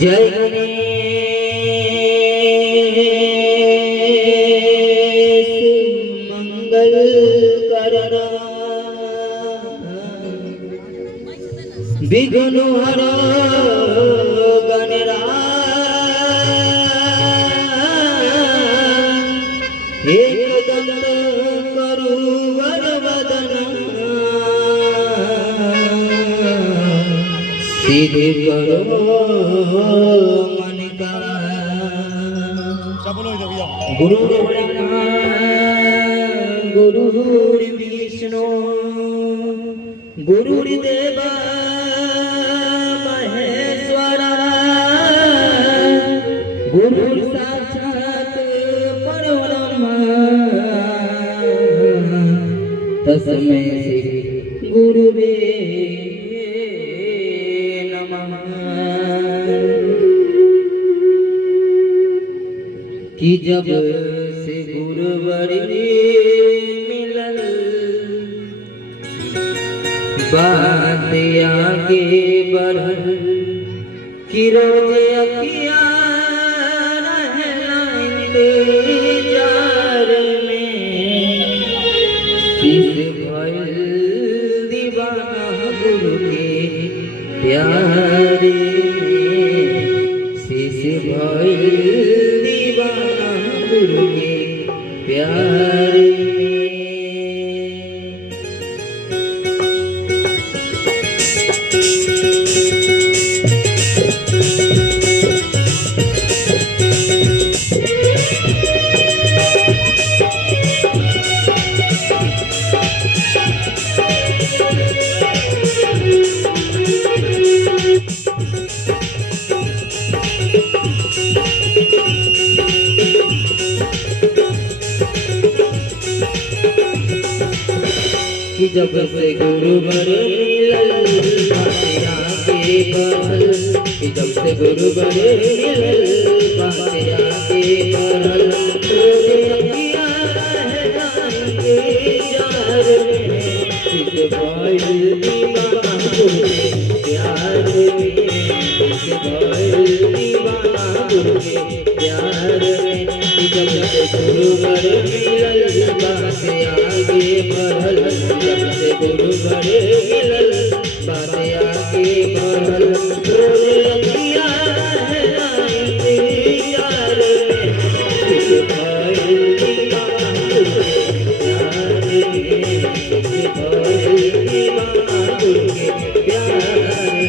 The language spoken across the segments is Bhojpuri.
जय गणेश मंगल करना विघ्न हर गणराज एकदंत करु वर वदन सिद्धि करो मन का। गुरु ब्रह्मा गुरुर्विष्णु गुरुर्देव महेश्वरा गुरु साक्षात् परब्रह्म तस्मै श्री गुरुवे कि जब से गुरुवर मिलल बात आगे बढ़ल कि रोज अखिया रहला इंतजार में शिष भइल दीवाना गुरु के प्यार में शिष भइल गुरु के प्यार कि जब से गुरुवर मिलल बातें आगे बढ़ल कि जब से गुरुवर मिलल बातें आगे बढ़ल रोजे अखियाँ रहना इंतजार में शिष भइल दीवाना गुरु के प्यार में शिष भइल दीवाना गुरु के प्यार में कि जब से गुरुवर मिलल बातें आगे बढ़ल जब से गुरुवर मिलल बातें आगे बढ़ल रोजे अखियाँ रहना इंतजार में शिष भइल दीवाना गुरु के प्यार में शिष भइल दीवाना गुरु के प्यार में।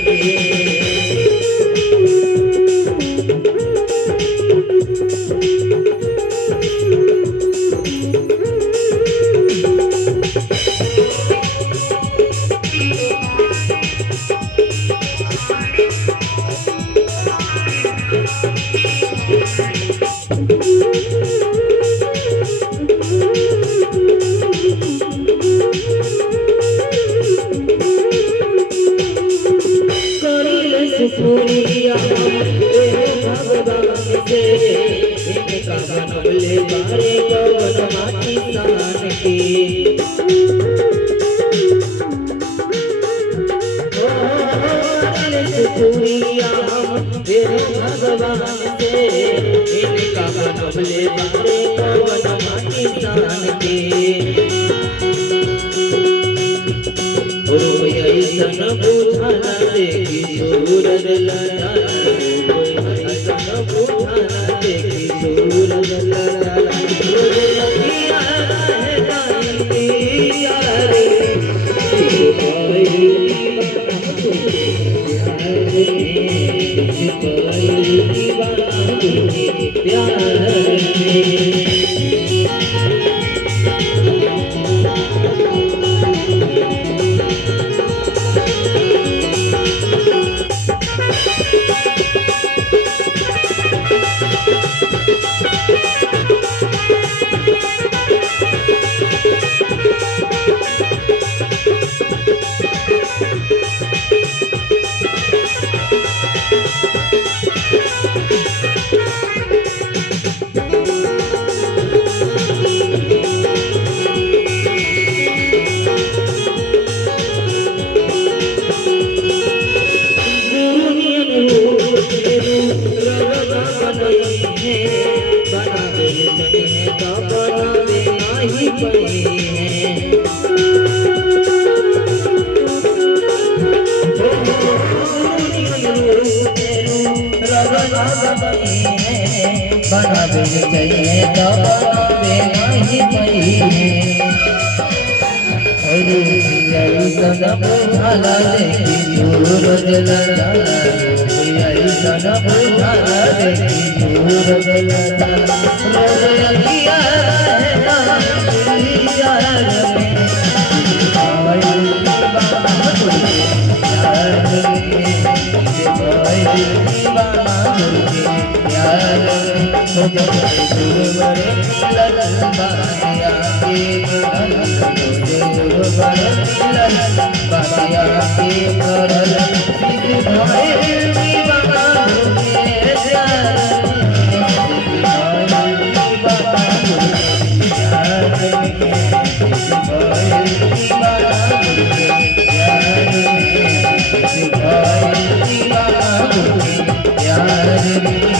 सुपुरिया भगवान से इनका बनले बारे पवन माटी शान के सुपुरिया भगवान से इनका बनले बारे पवन माटी शान के ऐसन बुझाना देखी सूरज लड़ा ऐसन बुझाना देखी सूरज लड़ा रोजे अखियाँ रहना इंतजार में शिष भइल दीवाना गुरु के प्यार में शिष भइल दीवाना गुरु के प्यार में। ऐसन बुझाला देखी सूरज लला ऐसन बुझाला देखी सूरज लला रोज अखिया रहना प्यार में भाई दीवाना तुझे प्यार में भाई दीवाना तुझे प्यार में मुझे गुरुवर मिलन बातिया के करल मुझे गुरुवर मिलन बातिया के करल भाई दीवाना तुझे प्यार में